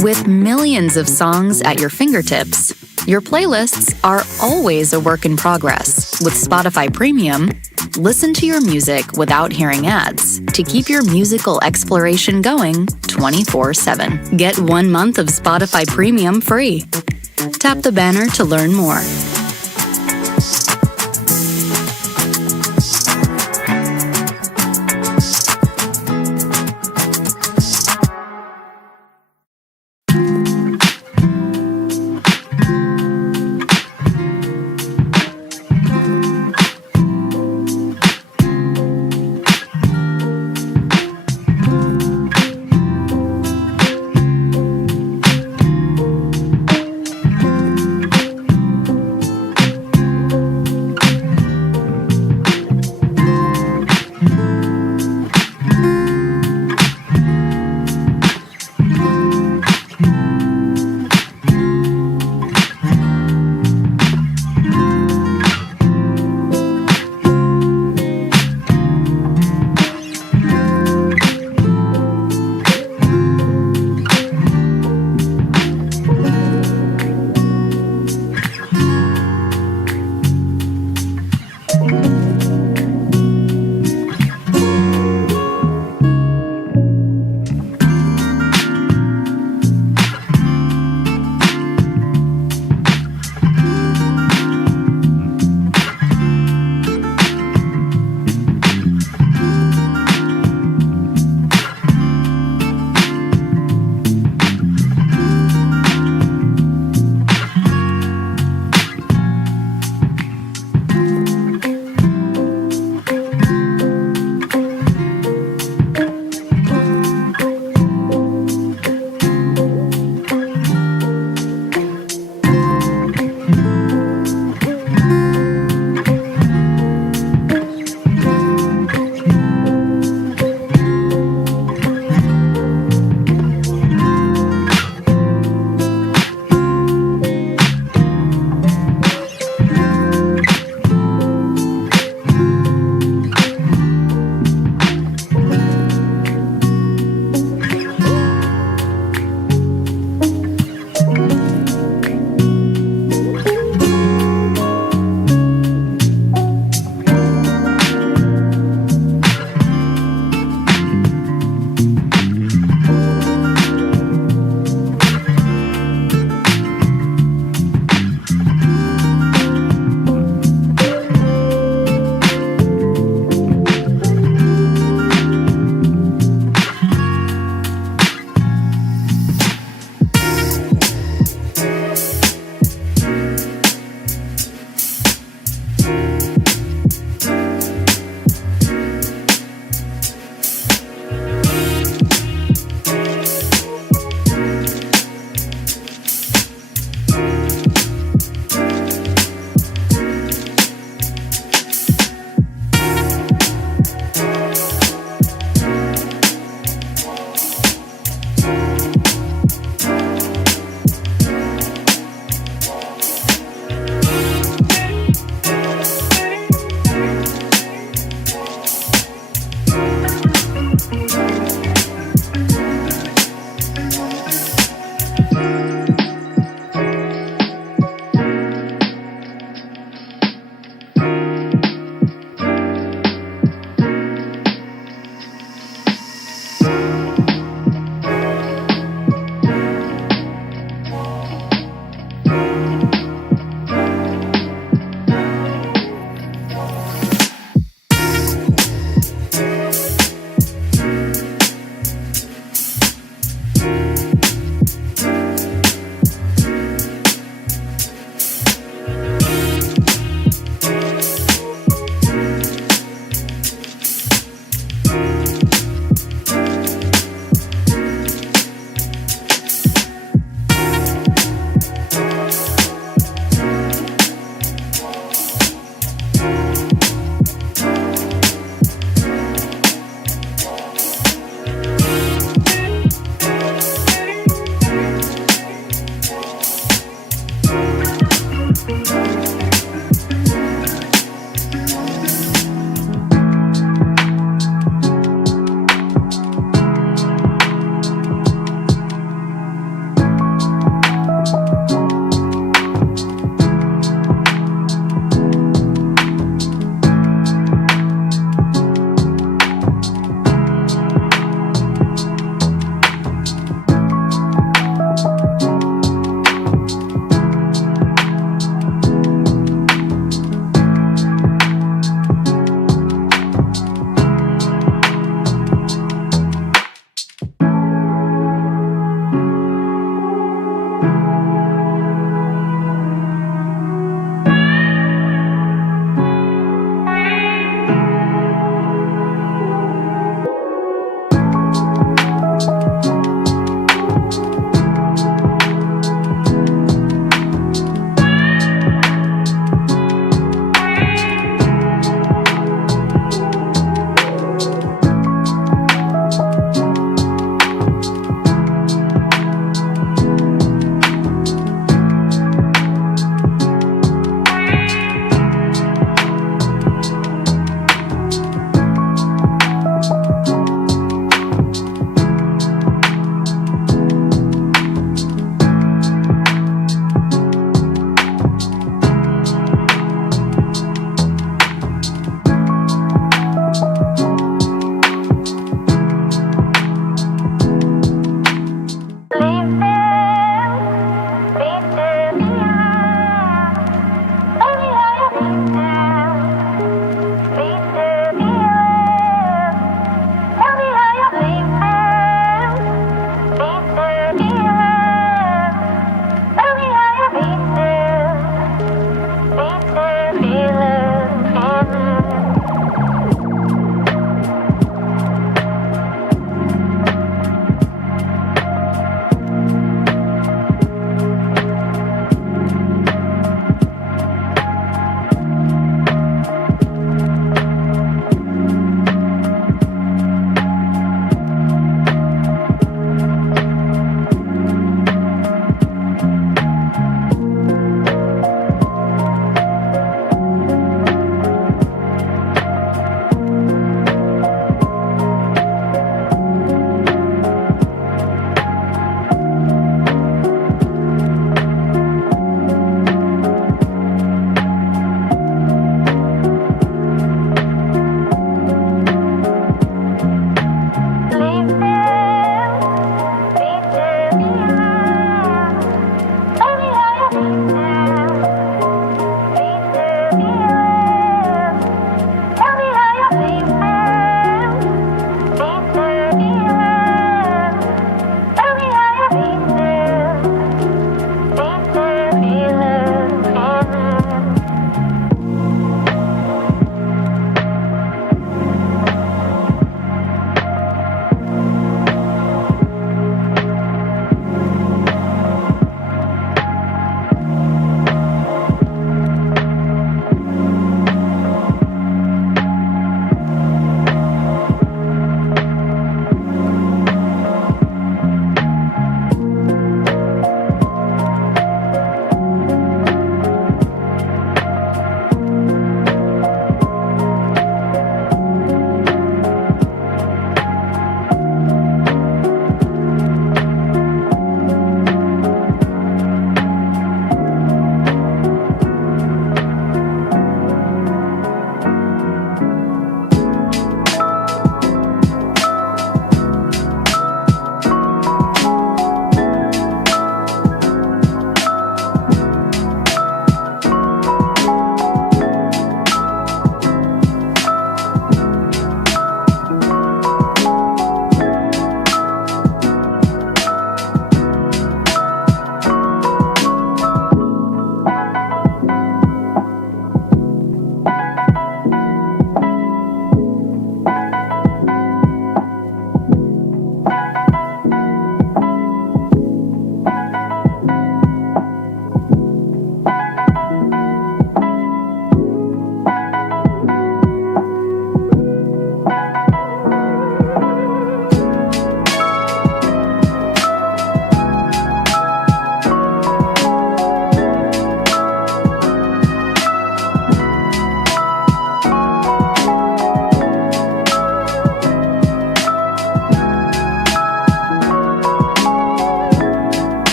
With millions of songs at your fingertips, your playlists are always a work in progress. With Spotify Premium, listen to your music without hearing ads to keep your musical exploration going 24/7. Get 1 month of Spotify Premium free. Tap the banner to learn more.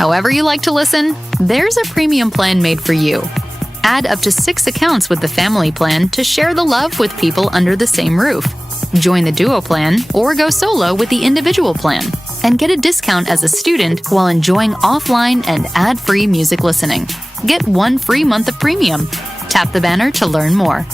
However you like to listen, there's a premium plan made for you. Add up to 6 accounts with the family plan to share the love with people under the same roof. Join the duo plan or go solo with the individual plan and get a discount as a student while enjoying offline and ad-free music listening. Get 1 free month of premium. Tap the banner to learn more.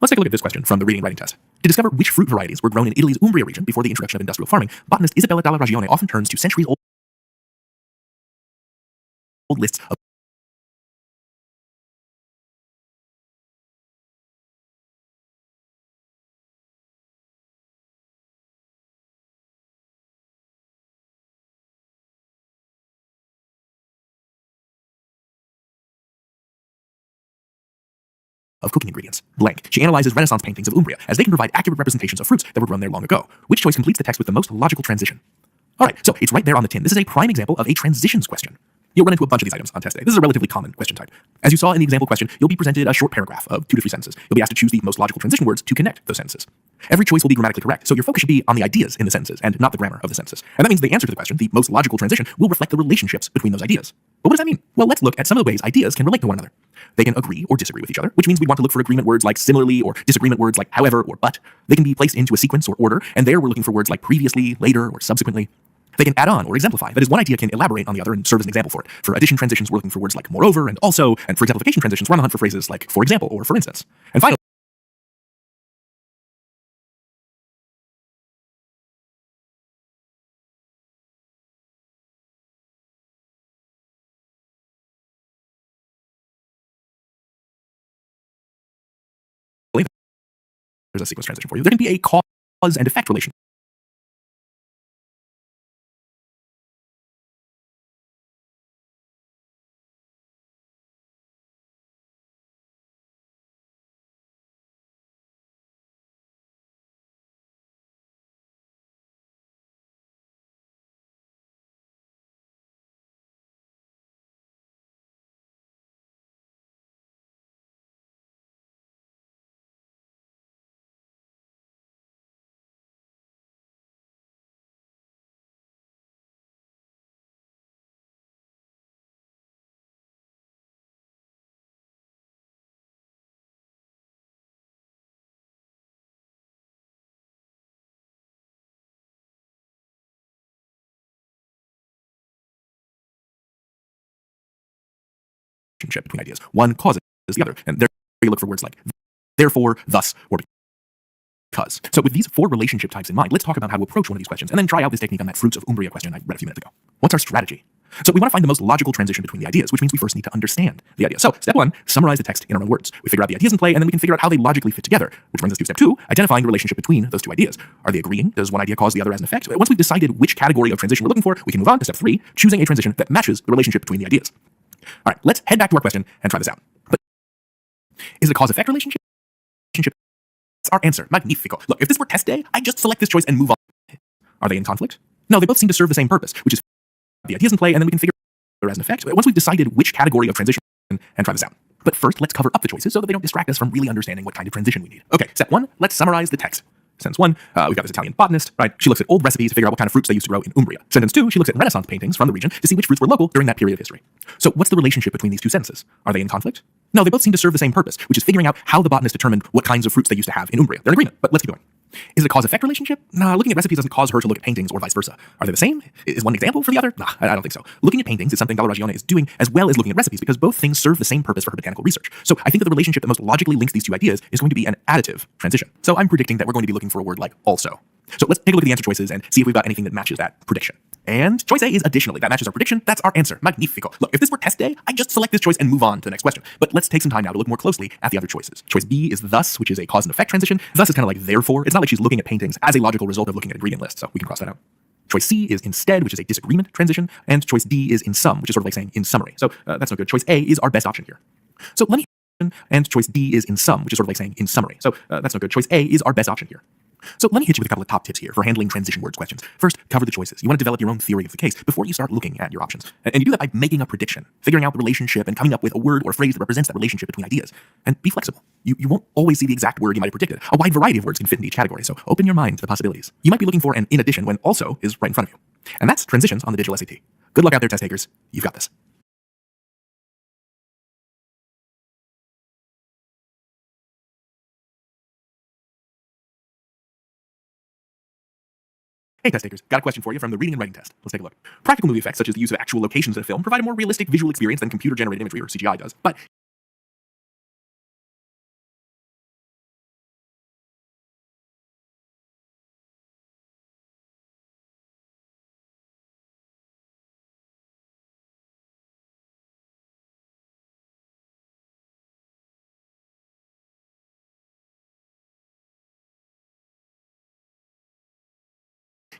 Let's take a look at this question from the reading and writing test. To discover which fruit varieties were grown in Italy's Umbria region before the introduction of industrial farming, botanist Isabella dalla Ragione often turns to centuries-old lists of cooking ingredients. Blank. She analyzes Renaissance paintings of Umbria, as they can provide accurate representations of fruits that were grown there long ago. Which choice completes the text with the most logical transition? Alright, so it's right there on the tin. This is a prime example of a transitions question. You'll run into a bunch of these items on test day. This is a relatively common question type. As you saw in the example question, you'll be presented a short paragraph of 2 to 3 sentences. You'll be asked to choose the most logical transition words to connect those sentences. Every choice will be grammatically correct, so your focus should be on the ideas in the sentences and not the grammar of the sentences. And that means the answer to the question, the most logical transition, will reflect the relationships between those ideas. But what does that mean? Well, let's look at some of the ways ideas can relate to one another. They can agree or disagree with each other, which means we want to look for agreement words like similarly or disagreement words like however or but. They can be placed into a sequence or order, and there we're looking for words like previously, later, or subsequently. They can add on or exemplify. That is, one idea can elaborate on the other and serve as an example for it. For addition transitions, we're looking for words like moreover and also, and for exemplification transitions, we're on the hunt for phrases like for example or for instance. And finally, there's a sequence transition for you. There can be a cause and effect relationship between ideas. One causes the other, and there you look for words like therefore, thus, or because. So with these 4 relationship types in mind, let's talk about how to approach one of these questions, and then try out this technique on that fruits of Umbria question I read a few minutes ago. What's our strategy? So we want to find the most logical transition between the ideas, which means we first need to understand the idea. So step 1, summarize the text in our own words. We figure out the ideas in play, and then we can figure out how they logically fit together, which brings us to step 2, identifying the relationship between those 2 ideas. Are they agreeing? Does one idea cause the other as an effect? Once we've decided which category of transition we're looking for, we can move on to step 3, choosing a transition that matches the relationship between the ideas. All right, let's head back to our question and try this out. But is it a cause-effect relationship? That's our answer. Magnifico. Look, if this were test day, I'd just select this choice and move on. Are they in conflict? No, they both seem to serve the same purpose, which is the ideas in play, and then we can figure out as an effect once we've decided which category of transition and try this out. But first, let's cover up the choices so that they don't distract us from really understanding what kind of transition we need. Okay, step 1, let's summarize the text. Sentence 1, we've got this Italian botanist, right? She looks at old recipes to figure out what kind of fruits they used to grow in Umbria. Sentence 2, she looks at Renaissance paintings from the region to see which fruits were local during that period of history. So what's the relationship between these 2 sentences? Are they in conflict? No, they both seem to serve the same purpose, which is figuring out how the botanist determined what kinds of fruits they used to have in Umbria. They're in agreement, but let's keep going. Is it a cause-effect relationship? Nah, looking at recipes doesn't cause her to look at paintings or vice versa. Are they the same? Is one example for the other? Nah, I don't think so. Looking at paintings is something Dalla Ragione is doing as well as looking at recipes because both things serve the same purpose for her botanical research. So I think that the relationship that most logically links these 2 ideas is going to be an additive transition. So I'm predicting that we're going to be looking for a word like also. So let's take a look at the answer choices and see if we've got anything that matches that prediction. And choice A is additionally. That matches our prediction. That's our answer. Magnifico. Look, if this were test day, I'd just select this choice and move on to the next question. But let's take some time now to look more closely at the other choices. Choice B is thus, which is a cause and effect transition. Thus is kind of like therefore. It's not like she's looking at paintings as a logical result of looking at ingredient lists, so we can cross that out. Choice C is instead, which is a disagreement transition. And choice D is in sum, which is sort of like saying in summary. So that's no good. Choice A is our best option here. So let me and choice D is in sum, which is sort of like saying in summary. So that's no good. Choice A is our best option here. So let me hit you with a couple of top tips here for handling transition words questions. First, cover the choices. You want to develop your own theory of the case before you start looking at your options. And you do that by making a prediction, figuring out the relationship, and coming up with a word or phrase that represents that relationship between ideas. And be flexible. You won't always see the exact word you might have predicted. A wide variety of words can fit in each category, so open your mind to the possibilities. You might be looking for an in addition when also is right in front of you. And that's transitions on the digital SAT. Good luck out there, test takers. You've got this. Hey test takers, got a question for you from the reading and writing test. Let's take a look. Practical movie effects, such as the use of actual locations in a film, provide a more realistic visual experience than computer-generated imagery or CGI does. But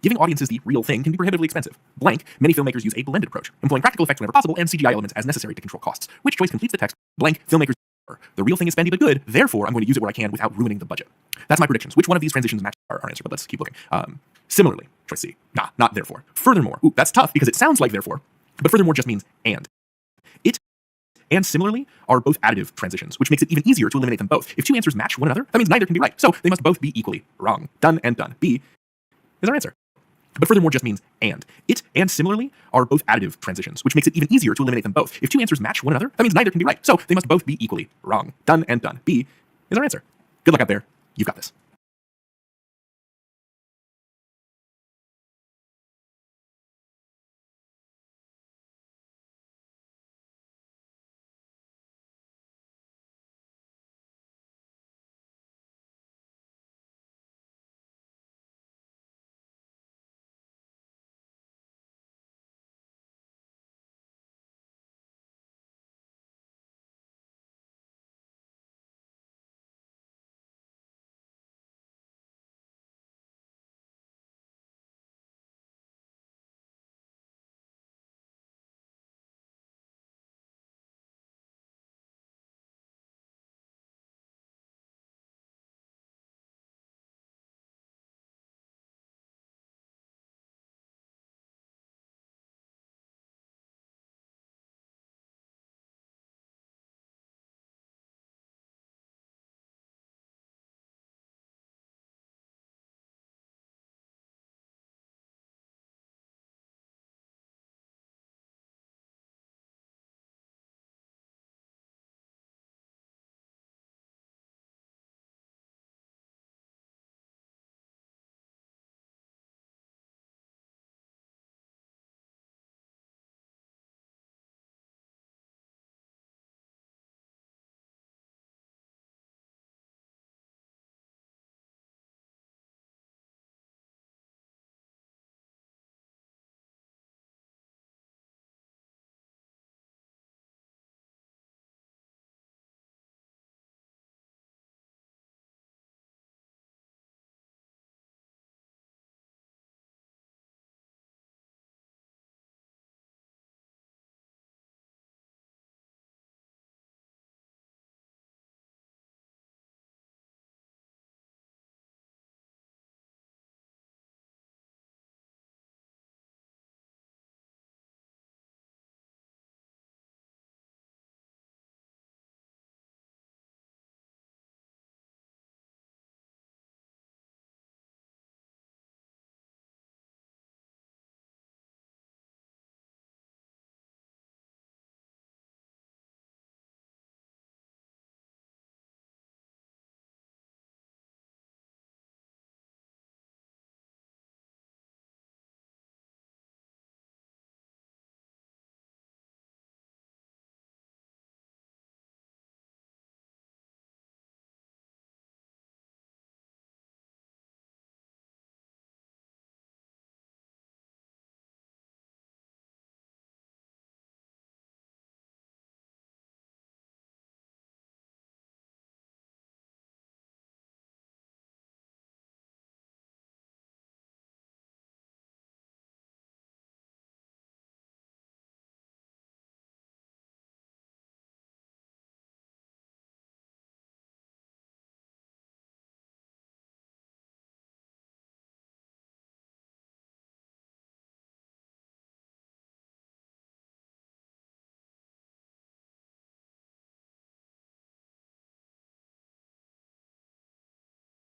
Giving audiences the real thing can be prohibitively expensive. Blank, many filmmakers use a blended approach, employing practical effects whenever possible and CGI elements as necessary to control costs. Which choice completes the text? Blank, filmmakers the real thing is spendy but good, therefore I'm going to use it where I can without ruining the budget. That's my predictions. Which one of these transitions match our answer? But let's keep looking. Similarly, choice C. Nah, not therefore. Furthermore. Ooh, that's tough because it sounds like therefore, but furthermore just means and. It and similarly are both additive transitions, which makes it even easier to eliminate them both. If two answers match one another, that means neither can be right. So they must both be equally wrong. Done and done. B is our answer. But furthermore just means and. It and similarly are both additive transitions, which makes it even easier to eliminate them both. If two answers match one another, that means neither can be right. So they must both be equally wrong. Done and done. B is our answer. Good luck out there. You've got this.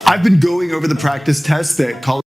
I've been going over the practice tests that college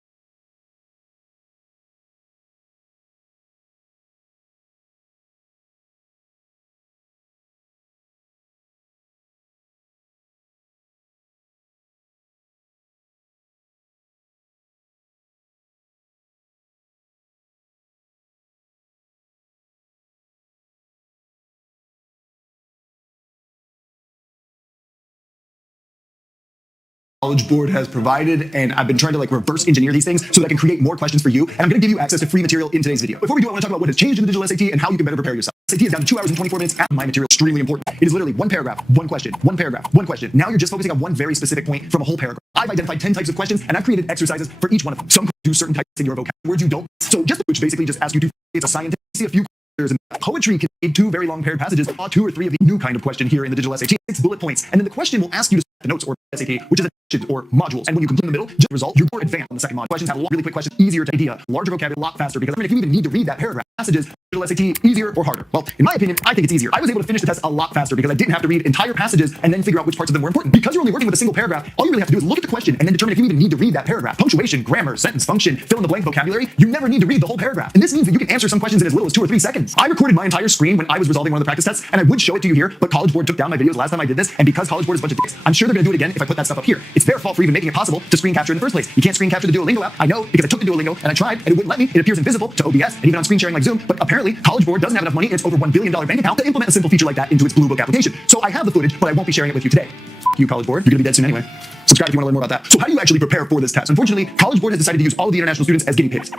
board has provided, and I've been trying to reverse engineer these things so that I can create more questions for you, and I'm going to give you access to free material in today's video. Before we do, I want to talk about what has changed in the digital SAT and how you can better prepare yourself. SAT is down to 2 hours and 24 minutes. My material is extremely important. It is literally one paragraph, one question, one paragraph, one question. Now you're just focusing on one very specific point from a whole paragraph. I've identified 10 types of questions, and I've created exercises for each one of them. Some do certain types in your vocabulary, words you don't. So just which basically just ask you to, it's a scientific, see a few and poetry can read 2 very long paired passages, 2 or 3 of the new kind of question here in the digital SAT, 6 bullet points, and then the question will ask you to the notes or SAT, which is or modules. And when you complete in the middle, just result, you're more advanced on the second module. Questions have really quick questions, easier to idea, larger vocabulary, a lot faster, because I mean, if you even need to read that paragraph, passages, digital SAT, easier or harder? Well, in my opinion, I think it's easier. I was able to finish the test a lot faster because I didn't have to read entire passages and then figure out which parts of them were important. Because you're only working with a single paragraph, all you really have to do is look at the question and then determine if you even need to read that paragraph. Punctuation, grammar, sentence, function, fill in the blank vocabulary, you never need to read the whole paragraph. And this means that you can answer some questions in as little as 2 or 3 seconds. I recorded my entire screen when I was resolving one of the practice tests, and I would show it to you here, but College Board took down my videos last time I did this, and because College Board is a bunch of dicks, I'm sure they're gonna do it again if I put that stuff up here. It's their fault for even making it possible to screen capture in the first place. You can't screen capture the Duolingo app. I know because I took the Duolingo and I tried and it wouldn't let me. It appears invisible to OBS and even on screen sharing like Zoom, but apparently College Board doesn't have enough money in its over $1 billion bank account to implement a simple feature like that into its Blue Book application. So I have the footage, but I won't be sharing it with you today. You, College Board, you're gonna be dead soon anyway. Subscribe if you want to learn more about that. So how do you actually prepare for this test? Unfortunately, College Board has decided to use all of the international students as guinea pigs.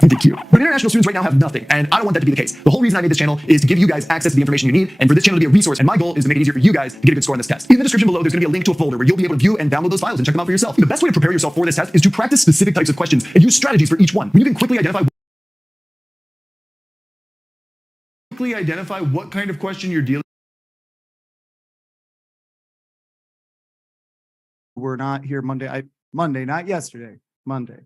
Thank you. But international students right now have nothing, and I don't want that to be the case. The whole reason I made this channel is to give you guys access to the information you need, and for this channel to be a resource, and my goal is to make it easier for you guys to get a good score on this test. In the description below, there's gonna be a link to a folder where you'll be able to view and download those files and check them out for yourself. The best way to prepare yourself for this test is to practice specific types of questions and use strategies for each one. When you can quickly identify what kind of question you're dealing. We're not here Monday. Monday, not yesterday. Monday.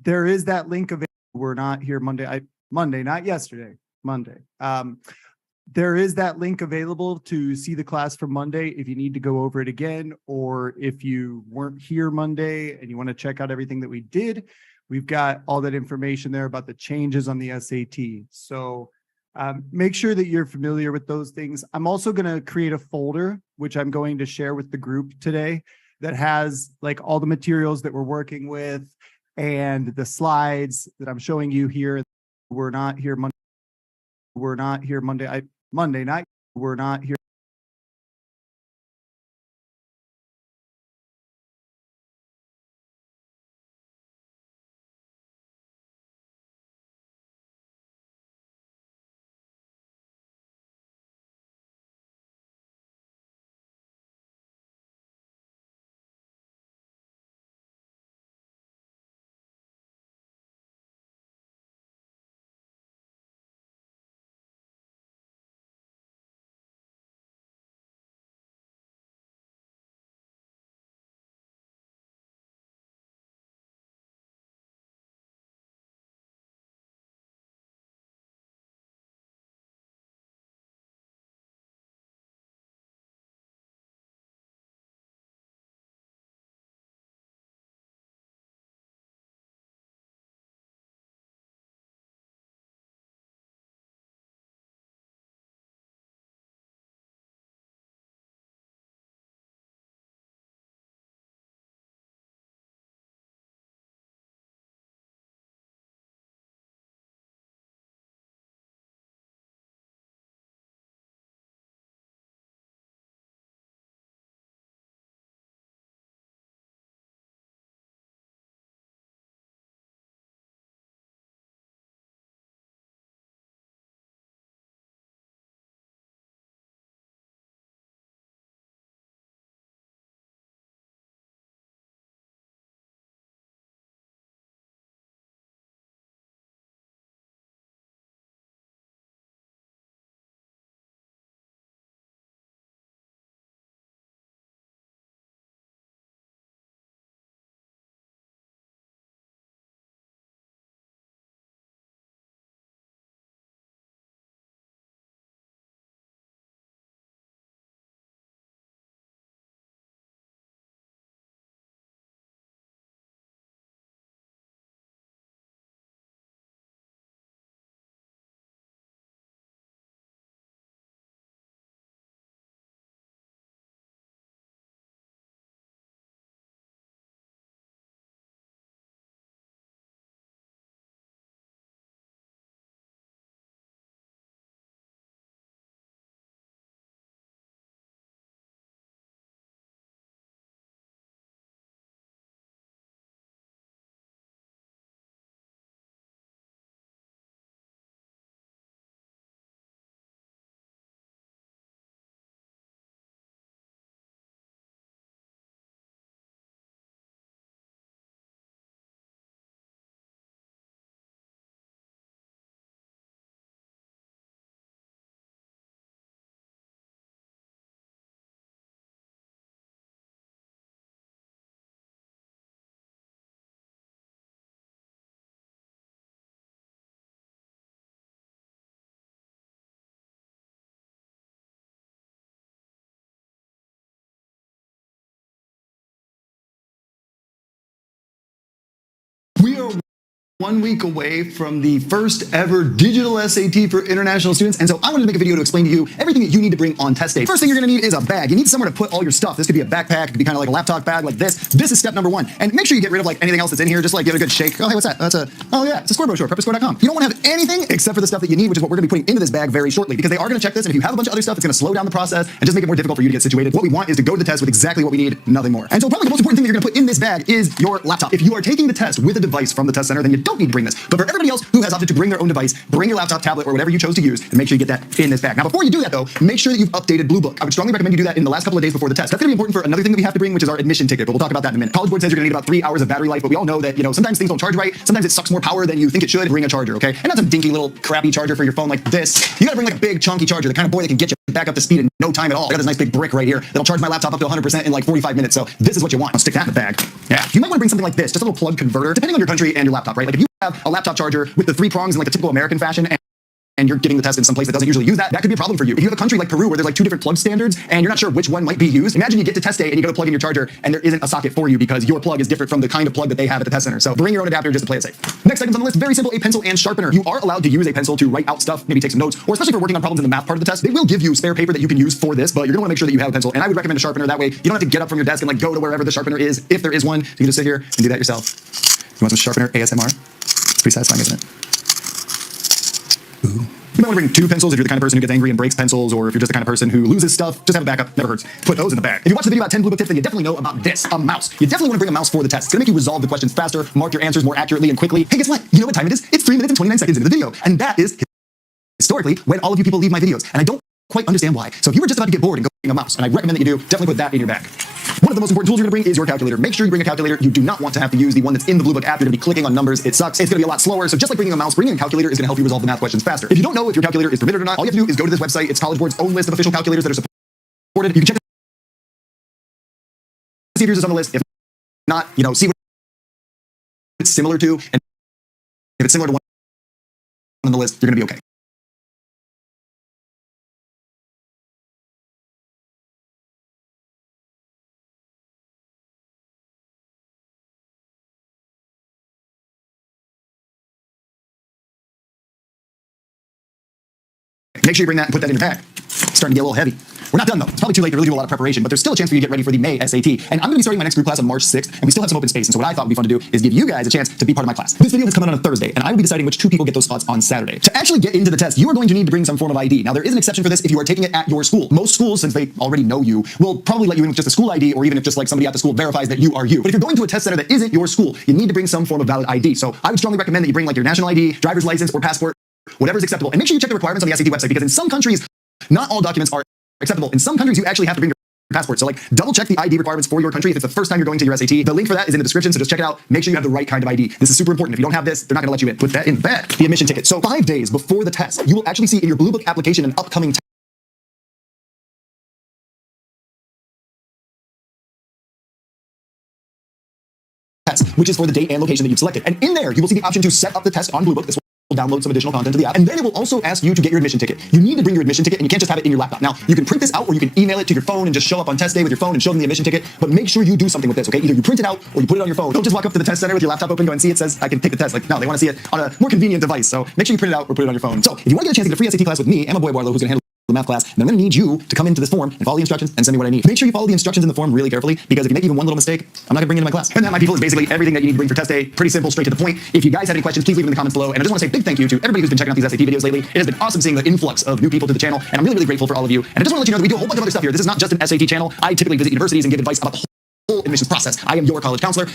There is that link available. We're not here Monday. Monday, not yesterday. Monday. There is that link available to see the class from Monday if you need to go over it again, or if you weren't here Monday and you want to check out everything that we did. We've got all that information there about the changes on the SAT. So make sure that you're familiar with those things. I'm also going to create a folder, which I'm going to share with the group today, that has like all the materials that we're working with and the slides that I'm showing you here. We're not here Monday. We're not here Monday. Monday night. We're not here. 1 week away from the first ever digital SAT for international students, and so I wanted to make a video to explain to you everything that you need to bring on test day. First thing you're gonna need is a bag. You need somewhere to put all your stuff. This could be a backpack, it could be kind of like a laptop bag like this. This is step number one. And make sure you get rid of like anything else that's in here, just like give it a good shake. Oh, hey, what's that? Oh yeah, it's a score brochure, prepperscore.com. You don't wanna have anything except for the stuff that you need, which is what we're gonna be putting into this bag very shortly, because they are gonna check this, and if you have a bunch of other stuff, it's gonna slow down the process and just make it more difficult for you to get situated. What we want is to go to the test with exactly what we need, nothing more. And so probably the most important thing that you're gonna put in this bag is your laptop. If you are taking the test with a device from the test center, then you don't need to bring this. But for everybody else who has opted to bring their own device, bring your laptop, tablet, or whatever you chose to use, and make sure you get that in this bag. Now, before you do that though, make sure that you've updated Blue Book. I would strongly recommend you do that in the last couple of days before the test. That's gonna be important for another thing that we have to bring, which is our admission ticket, but we'll talk about that in a minute. College Board says you're gonna need about 3 hours of battery life, but we all know that, sometimes things don't charge right. Sometimes it sucks more power than you think it should. Bring a charger, okay? And not some dinky little crappy charger for your phone like this. You gotta bring like a big chunky charger, the kind of boy that can get you back up to speed in no time at all. I got this nice big brick right here that'll charge my laptop up to 100% in like 45 minutes. So this is what you want. I'll stick that in the bag. Yeah. You might want to bring something like this, just a little plug converter, depending on your country and your laptop, right? Like if you have a laptop charger with the 3 prongs in like a typical American fashion, and you're getting the test in some place that doesn't usually use that could be a problem for you. If you have a country like Peru where there's like 2 different plug standards and you're not sure which one might be used, imagine you get to test day and you go to plug in your charger and there isn't a socket for you because your plug is different from the kind of plug that they have at the test center. So bring your own adapter just to play it safe. Next items on the list, very simple, a pencil and sharpener. You are allowed to use a pencil to write out stuff, maybe take some notes, or especially for working on problems in the math part of the test. They will give you spare paper that you can use for this, but you're gonna wanna make sure that you have a pencil. And I would recommend a sharpener. That way you don't have to get up from your desk and like go to wherever the sharpener is, if there is one. You can just sit here and do that yourself. You want some sharpener ASMR? It's pretty satisfying, isn't it? Ooh. You might want to bring 2 pencils if you're the kind of person who gets angry and breaks pencils, or if you're just the kind of person who loses stuff, just have a backup, never hurts. Put those in the bag. If you watch the video about 10 Blue Book tips, then you definitely know about this, a mouse. You definitely want to bring a mouse for the test. It's gonna make you resolve the questions faster, mark your answers more accurately and quickly. Hey, guess what? You know what time it is? It's 3 minutes and 29 seconds into the video. And that is historically when all of you people leave my videos. And I don't quite understand why. So if you were just about to get bored and go bring a mouse, and I recommend that you do, definitely put that in your bag. One of the most important tools you're gonna bring is your calculator. Make sure you bring a calculator. You do not want to have to use the one that's in the Blue Book app. You're gonna be clicking on numbers. It sucks. It's gonna be a lot slower. So just like bringing a mouse, bringing a calculator is gonna help you resolve the math questions faster. If you don't know if your calculator is permitted or not, all you have to do is go to this website. It's College Board's own list of official calculators that are supported. You can check see if yours is on the list. If not, see what it's similar to. And if it's similar to one on the list, you're gonna be okay. Make sure you bring that and put that in your bag. It's starting to get a little heavy. We're not done though. It's probably too late to really do a lot of preparation, but there's still a chance for you to get ready for the May SAT. And I'm gonna be starting my next group class on March 6th, and we still have some open space. And so what I thought would be fun to do is give you guys a chance to be part of my class. This video has come out on a Thursday, and I will be deciding which 2 people get those spots on Saturday. To actually get into the test, you are going to need to bring some form of ID. Now, there is an exception for this if you are taking it at your school. Most schools, since they already know you, will probably let you in with just a school ID, or even if just like somebody at the school verifies that you are you. But if you're going to a test center that isn't your school, you need to bring some form of valid ID. So I would strongly recommend that you bring like your national ID, driver's license, or passport, whatever is acceptable. And make sure you check the requirements on the SAT website, because in some countries, not all documents are acceptable. In some countries, you actually have to bring your passport. So like double check the ID requirements for your country if it's the first time you're going to your SAT. The link for that is in the description, so just check it out. Make sure you have the right kind of ID. This is super important. If you don't have this, they're not gonna let you in. Put that in the bag. The admission ticket. So 5 days before the test, you will actually see in your Blue Book application an upcoming test, which is for the date and location that you've selected. And in there, you will see the option to set up the test on Blue Book. This will download some additional content to the app, and then it will also ask you to get your admission ticket. You need to bring your admission ticket, and you can't just have it in your laptop. Now, you can print this out, or you can email it to your phone and just show up on test day with your phone and show them the admission ticket, but make sure you do something with this, okay? Either you print it out or you put it on your phone. Don't just walk up to the test center with your laptop open, go and see it says, I can take the test. Like, no, they want to see it on a more convenient device, so make sure you print it out or put it on your phone. So, if you want to get a chance to get a free SAT class with me, Emma Boy Barlow, who's going to handle the math class, and I'm going to need you to come into this form and follow the instructions and send me what I need. Make sure you follow the instructions in the form really carefully, because if you make even one little mistake, I'm not going to bring it into my class. And that, my people, is basically everything that you need to bring for test day. Pretty simple, straight to the point. If you guys have any questions, please leave them in the comments below. And I just want to say a big thank you to everybody who's been checking out these SAT videos lately. It has been awesome seeing the influx of new people to the channel, and I'm really, really grateful for all of you. And I just want to let you know that we do a whole bunch of other stuff here. This is not just an SAT channel. I typically visit universities and give advice about the whole admissions process. I am your college counselor.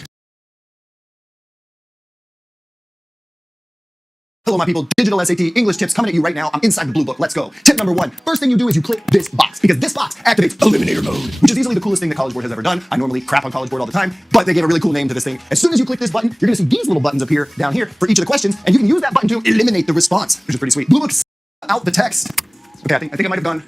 Hello, my people. Digital SAT English tips coming at you right now. I'm inside the Blue Book. Let's go. Tip number 1. First thing you do is you click this box, because this box activates Eliminator Mode, which is easily the coolest thing that College Board has ever done. I normally crap on College Board all the time, but they gave a really cool name to this thing. As soon as you click this button, you're going to see these little buttons appear down here for each of the questions, and you can use that button to eliminate the response, which is pretty sweet. Blue Book out the text. Okay, I think I might have done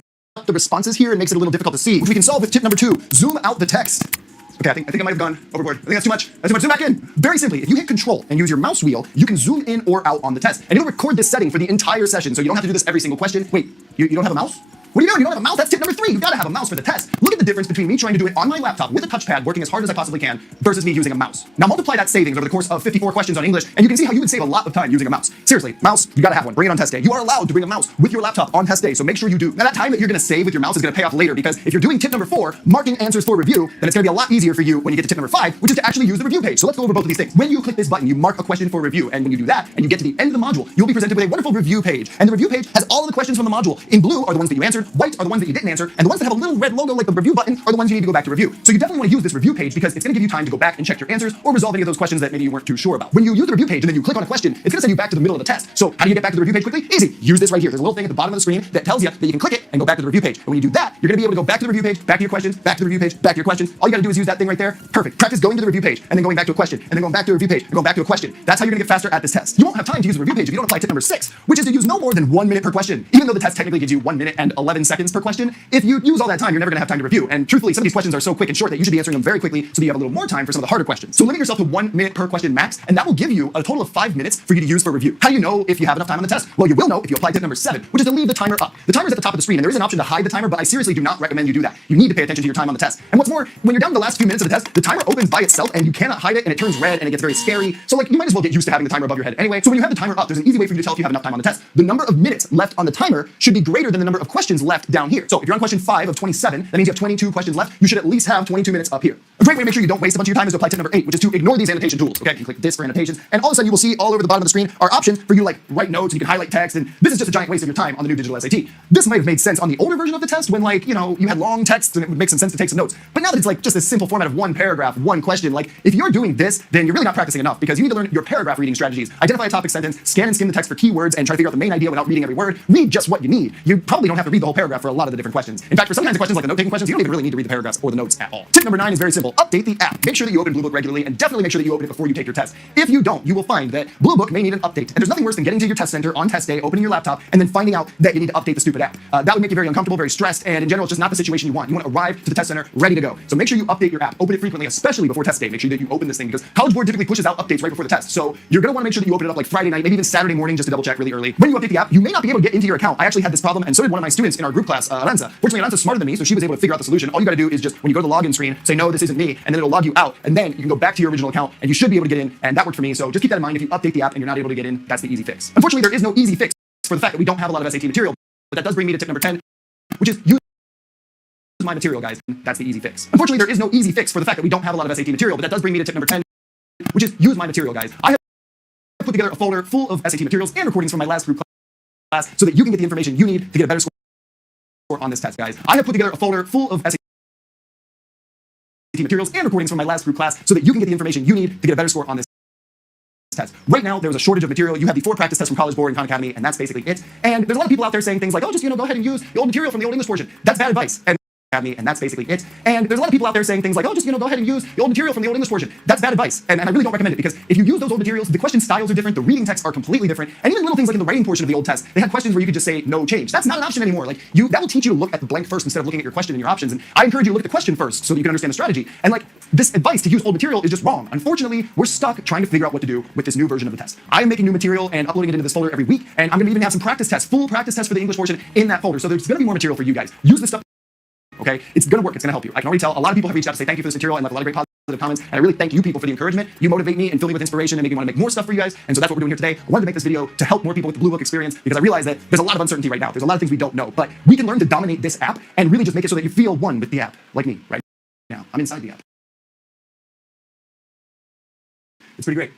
the responses here and makes it a little difficult to see, which we can solve with tip number 2. Zoom out the text. Okay, I think I might have gone overboard. I think that's too much. That's too much. Zoom back in. Very simply, if you hit Control and use your mouse wheel, you can zoom in or out on the test. And it'll record this setting for the entire session, so you don't have to do this every single question. Wait, you don't have a mouse? What are you doing? You don't have a mouse? That's tip number 3. You've got to have a mouse for the test. Look at the difference between me trying to do it on my laptop with a touchpad working as hard as I possibly can versus me using a mouse. Now multiply that savings over the course of 54 questions on English, and you can see how you would save a lot of time using a mouse. Seriously, mouse, you got to have one. Bring it on test day. You are allowed to bring a mouse with your laptop on test day, so make sure you do. Now that time that you're going to save with your mouse is going to pay off later, because if you're doing tip number 4, marking answers for review, then it's going to be a lot easier for you when you get to tip number 5, which is to actually use the review page. So let's go over both of these things. When you click this button, you mark a question for review, and when you do that, and you get to the end of the module, you'll be presented with a wonderful review page. And the review page has all of the questions from the module. In blue are the ones that you answered, white are the ones that you didn't answer, and the ones that have a little red logo like the review button are the ones you need to go back to review. So you definitely want to use this review page because it's going to give you time to go back and check your answers or resolve any of those questions that maybe you weren't too sure about. When you use the review page and then you click on a question, it's going to send you back to the middle of the test. So how do you get back to the review page quickly? Easy. Use this right here. There's a little thing at the bottom of the screen that tells you that you can click it and go back to the review page. And when you do that, you're going to be able to go back to the review page, back to your questions, back to the review page, back to your questions. All you got to do is use that thing right there. Perfect. Practice going to the review page and then going back to a question and then going back to a review page and going back to a question. That's how you're going to get faster at this test. You won't have time to use the review page if you don't apply tip number 6, which is to use no more than 1 minute per question. Even though the test technically gives you 1 minute and 11 seconds per question, if you use all that time, you're never going to have time to review. And truthfully, some of these questions are so quick and short that you should be answering them very quickly so that you have a little more time for some of the harder questions. So limit yourself to 1 minute per question max, and that will give you a total of 5 minutes for you to use for review. How do you know if you have enough time on the test? Well, you will know if you apply tip number 7, which is to leave the timer up. The timer is at the top of the screen, and there is an option to hide the timer, but I seriously do not recommend you do that. You need to pay attention to your time on the test. And what's more, when you're down to the last few minutes of the test, the timer opens by itself and you cannot hide it, and it turns red and it gets very scary. So like, you might as well get used to having the timer above your head anyway. So when you have the timer up, there's an easy way for you to tell if you have enough time on the test. The number of minutes left on the timer should be greater than the number of questions left down here. So if you're on question 5 of 27, that means you have 22 questions left. You should at least have 22 minutes up here. A great way to make sure you don't waste a bunch of your time is to apply tip number 8, which is to ignore these annotation tools. Okay, you click this for annotations, and all of a sudden you will see all over the bottom of the screen are options for you to like write notes and you can highlight text, and this is just a giant waste of your time on the new digital SAT. This might have made sense on the older version of the test when like, you know, you had long texts and it would make some sense to take some notes. But now that it's like just this simple format of 1 paragraph, 1 question, like if you're doing this, then you're really not practicing enough, because you need to learn your paragraph reading strategies. Identify a topic sentence, scan and skim the text for keywords, and try to figure out the main idea without reading every word. Read just what you need. You probably don't have to read the whole paragraph for a lot of the different questions. In fact, for some kinds of questions like the note-taking questions, you don't even really need to read the paragraphs or the notes at all. Tip number 9 is very simple. Update the app. Make sure that you open Blue Book regularly, and definitely make sure that you open it before you take your test. If you don't, you will find that Blue Book may need an update. And there's nothing worse than getting to your test center on test day, opening your laptop, and then finding out that you need to update the stupid app. That would make you very uncomfortable, very stressed, and in general, it's just not the situation you want. You want to arrive to the test center ready to go. So make sure you update your app. Open it frequently, especially before test day. Make sure that you open this thing, because College Board typically pushes out updates right before the test. So you're going to want to make sure that you open it up like Friday night, maybe even Saturday morning, just to double check really early. When you update the app, you may not be able to get into your account. I actually had this problem, and so did one of my students in our group class, Aranza. Fortunately, Aranza's smarter than me, so she was able to figure out the solution. All you got to do is just, when you go to the login screen, say, no, this isn't me, and then it'll log you out, and then you can go back to your original account, and you should be able to get in, and that worked for me. So just keep that in mind. If you update the app and you're not able to get in, that's the easy fix. Unfortunately, there is no easy fix for the fact that we don't have a lot of SAT material, but that does bring me to tip number 10, which is use my material, guys. That's the easy fix. Unfortunately, there is no easy fix for the fact that we don't have a lot of SAT material, but that does bring me to tip number 10, which is use my material, guys. I have put together a folder full of SAT materials and recordings from my last group class so that you can get the information you need to get a better score on this test, guys. I have put together a folder full of SAT materials and recordings from my last group class so that you can get the information you need to get a better score on this test. Right now, there's a shortage of material. You have the 4 practice tests from College Board and Khan Academy, and that's basically it. And there's a lot of people out there saying things like, oh, just, go ahead and use the old material from the old English portion. That's bad advice. And that's basically it. And there's a lot of people out there saying things like, oh, just, go ahead and use the old material from the old English portion. That's bad advice. And I really don't recommend it, because if you use those old materials, the question styles are different, the reading texts are completely different, and even little things like in the writing portion of the old test, they had questions where you could just say no change. That's not an option anymore. Like that will teach you to look at the blank first instead of looking at your question and your options. And I encourage you to look at the question first so that you can understand the strategy. And like this advice to use old material is just wrong. Unfortunately, we're stuck trying to figure out what to do with this new version of the test. I'm making new material and uploading it into this folder every week, and I'm going to even have some practice tests, full practice tests for the English portion in that folder. So there's going to be more material for you guys. Use this stuff. Okay, it's going to work. It's going to help you. I can already tell a lot of people have reached out to say thank you for this material and left a lot of great positive comments. And I really thank you people for the encouragement. You motivate me and fill me with inspiration and make me want to make more stuff for you guys. And so that's what we're doing here today. I wanted to make this video to help more people with the Blue Book experience, because I realize that there's a lot of uncertainty right now. There's a lot of things we don't know, but we can learn to dominate this app and really just make it so that you feel one with the app, like me right now. I'm inside the app. It's pretty great,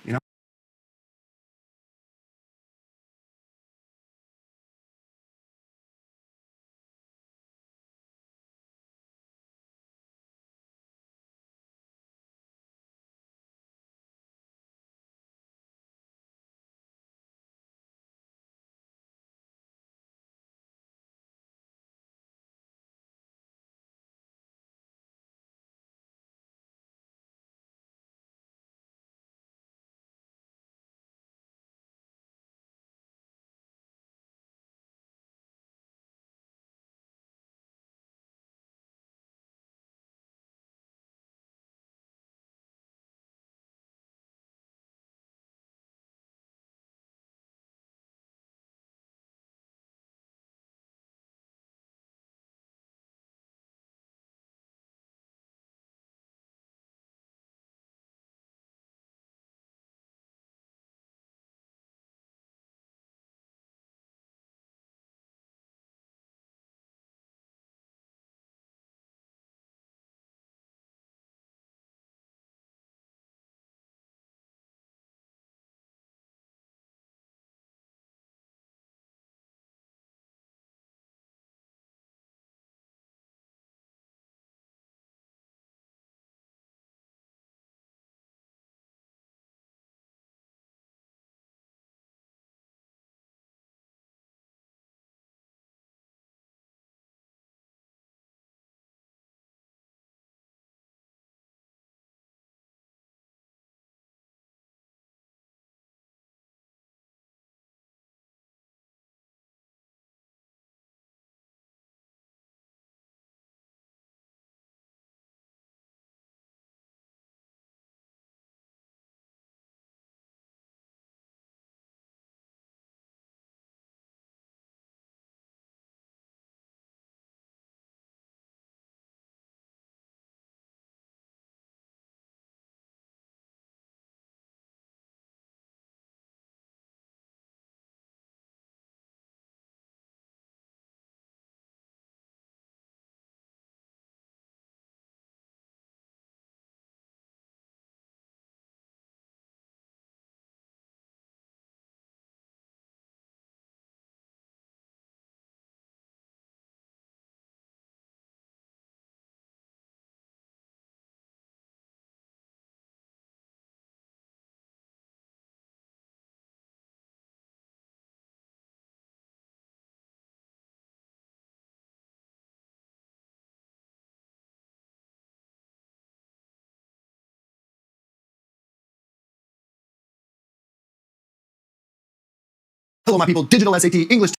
Hello, my people. Digital SAT, English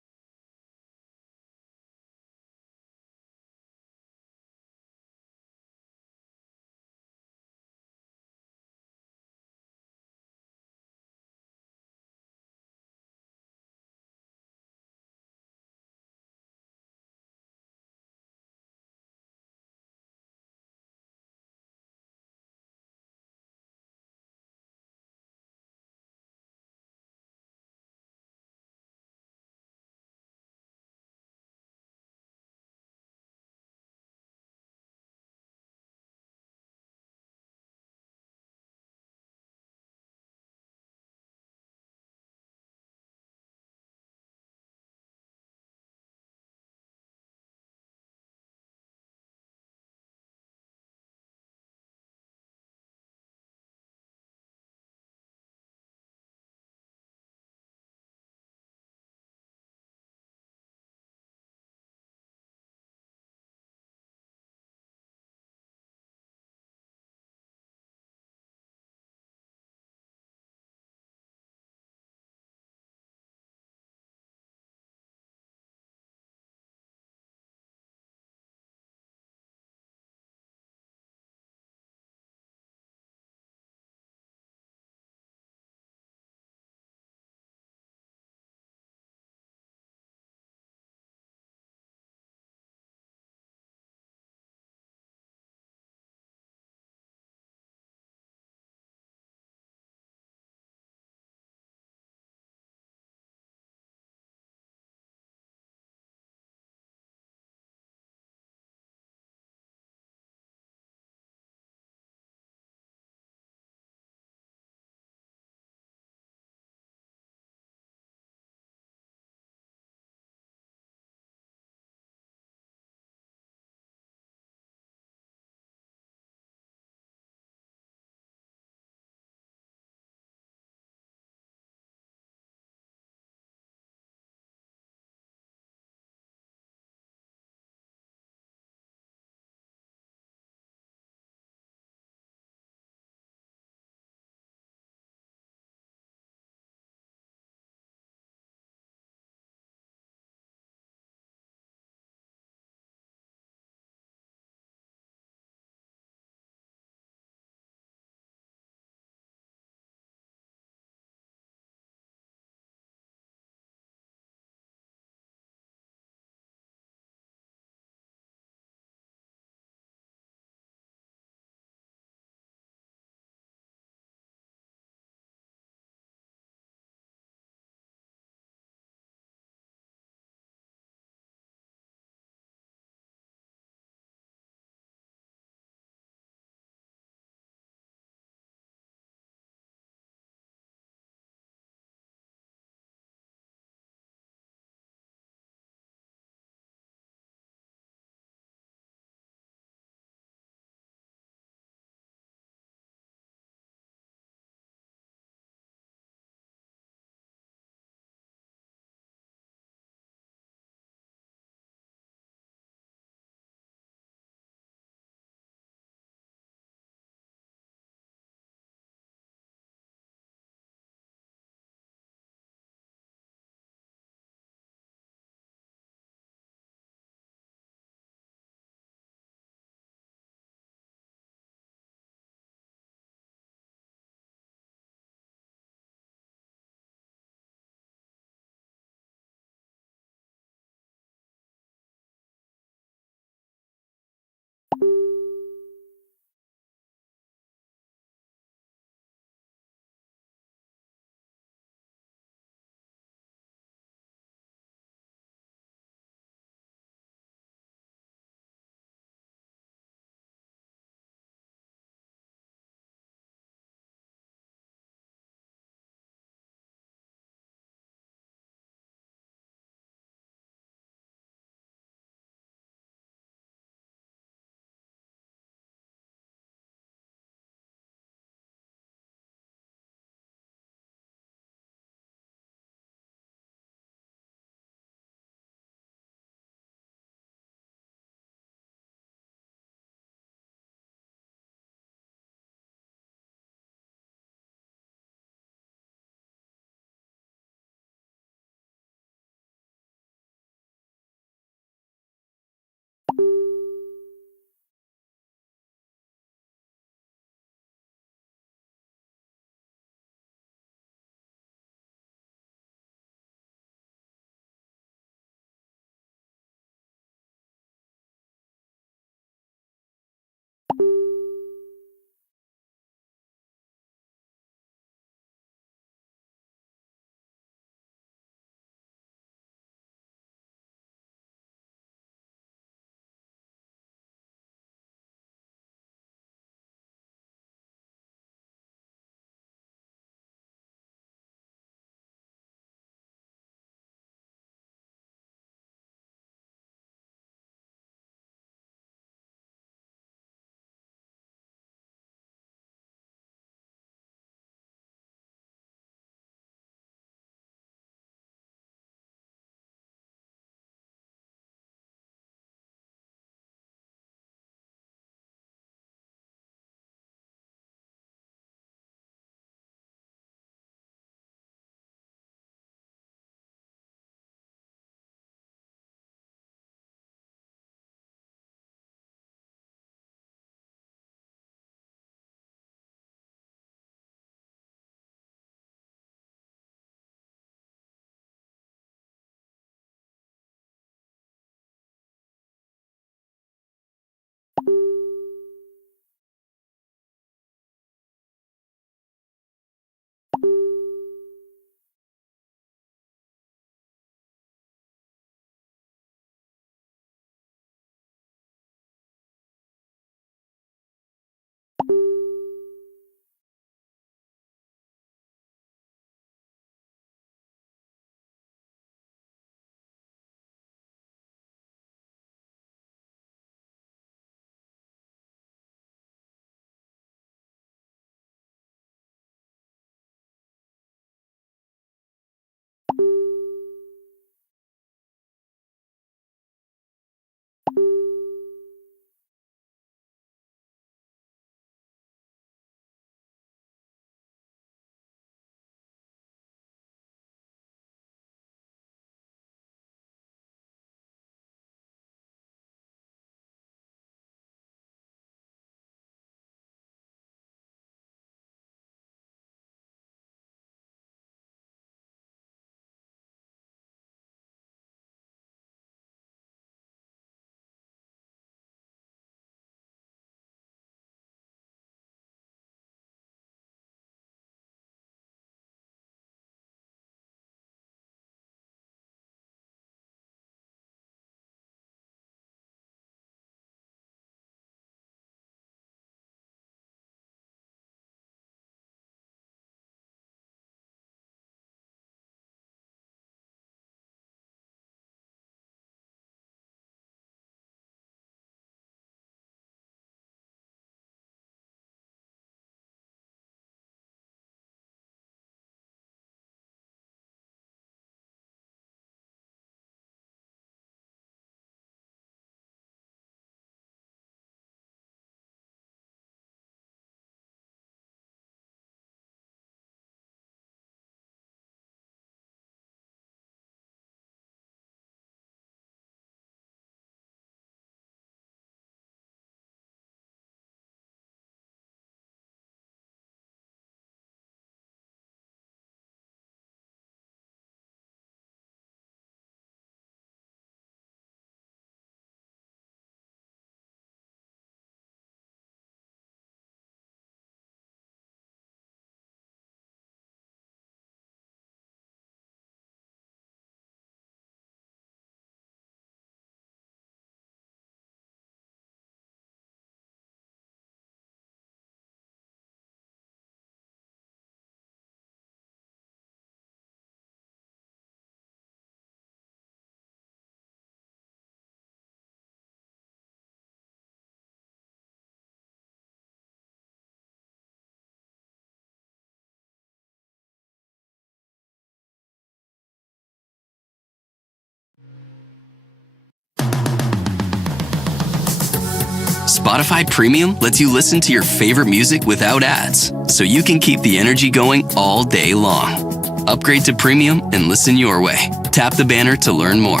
Spotify Premium lets you listen to your favorite music without ads, so you can keep the energy going all day long. Upgrade to Premium and listen your way. Tap the banner to learn more.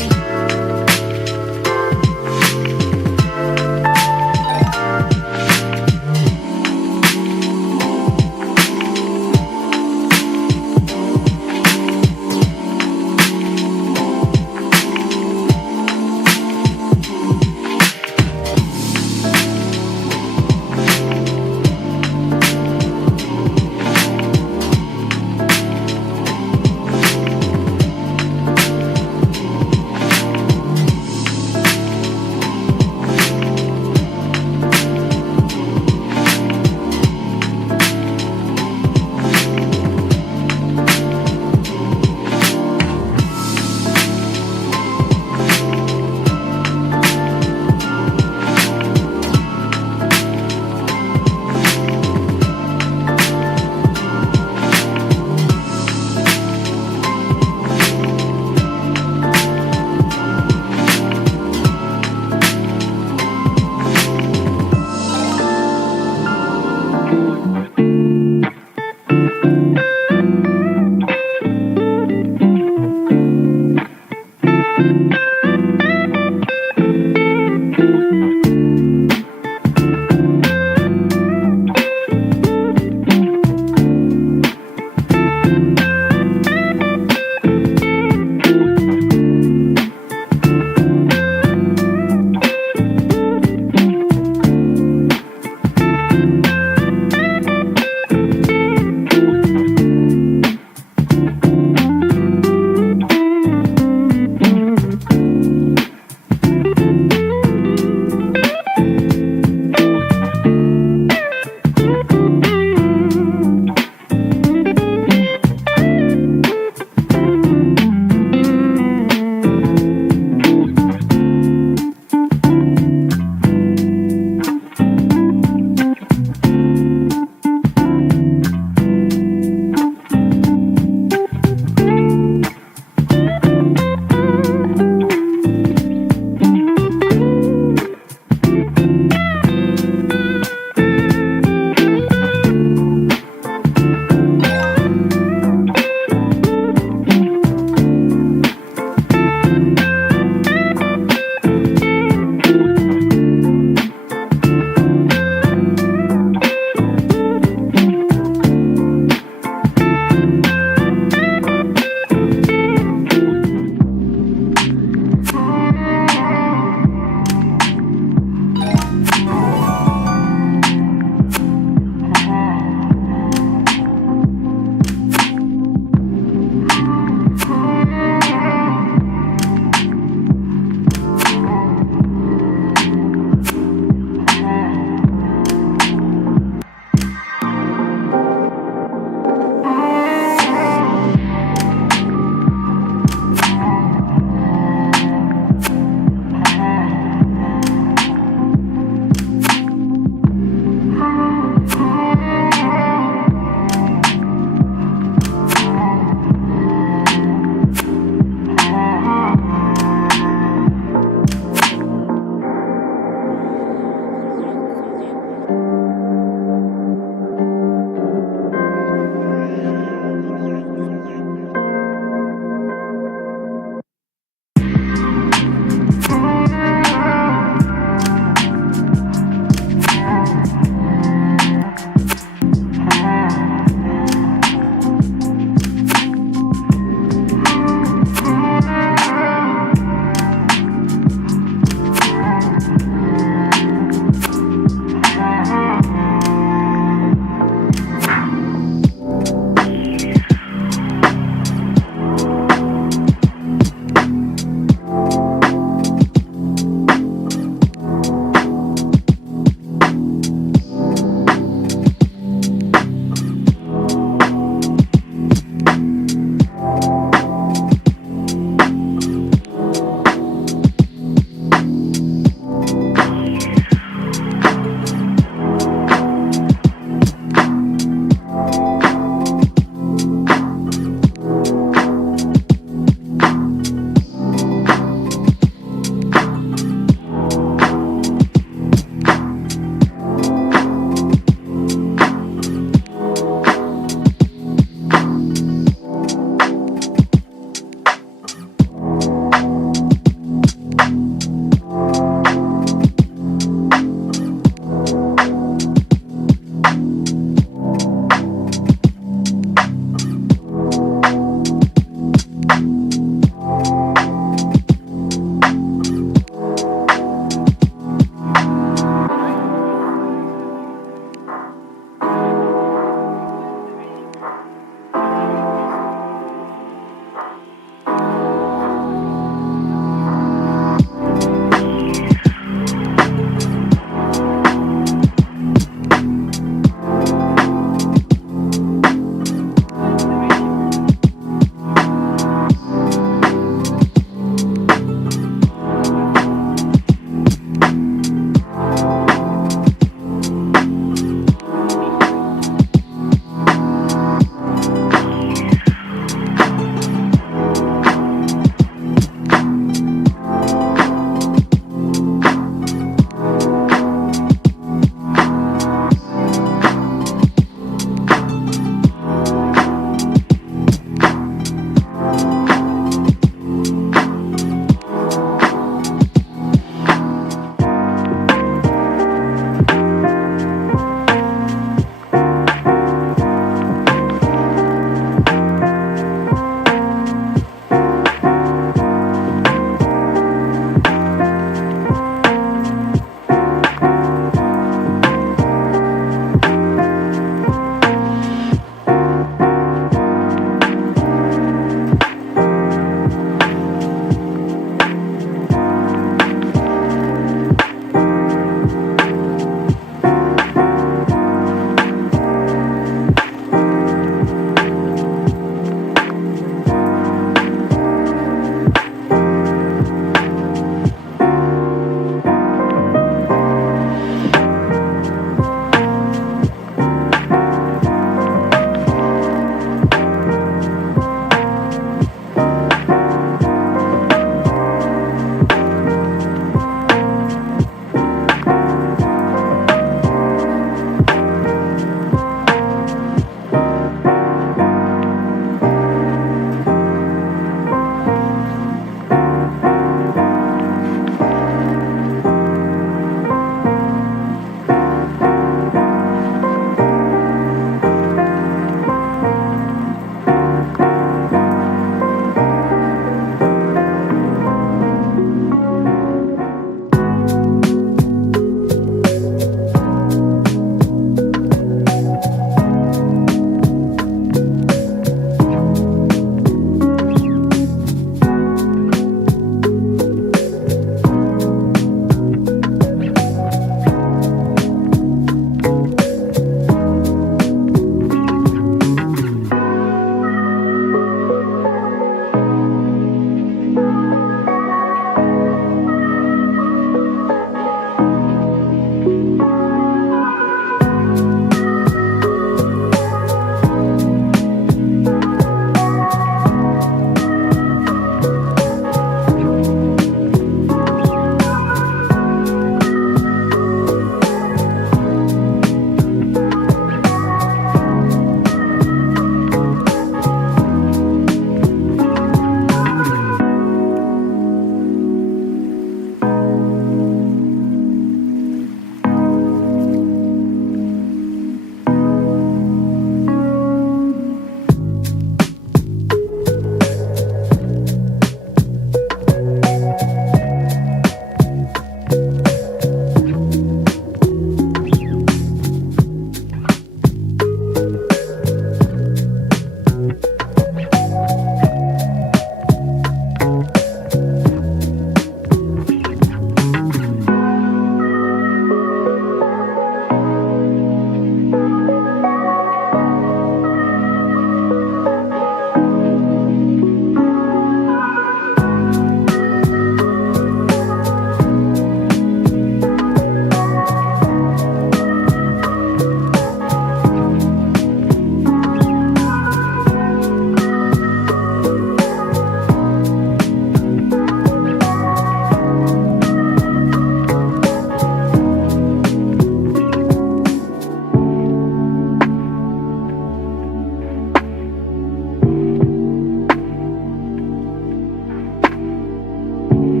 you.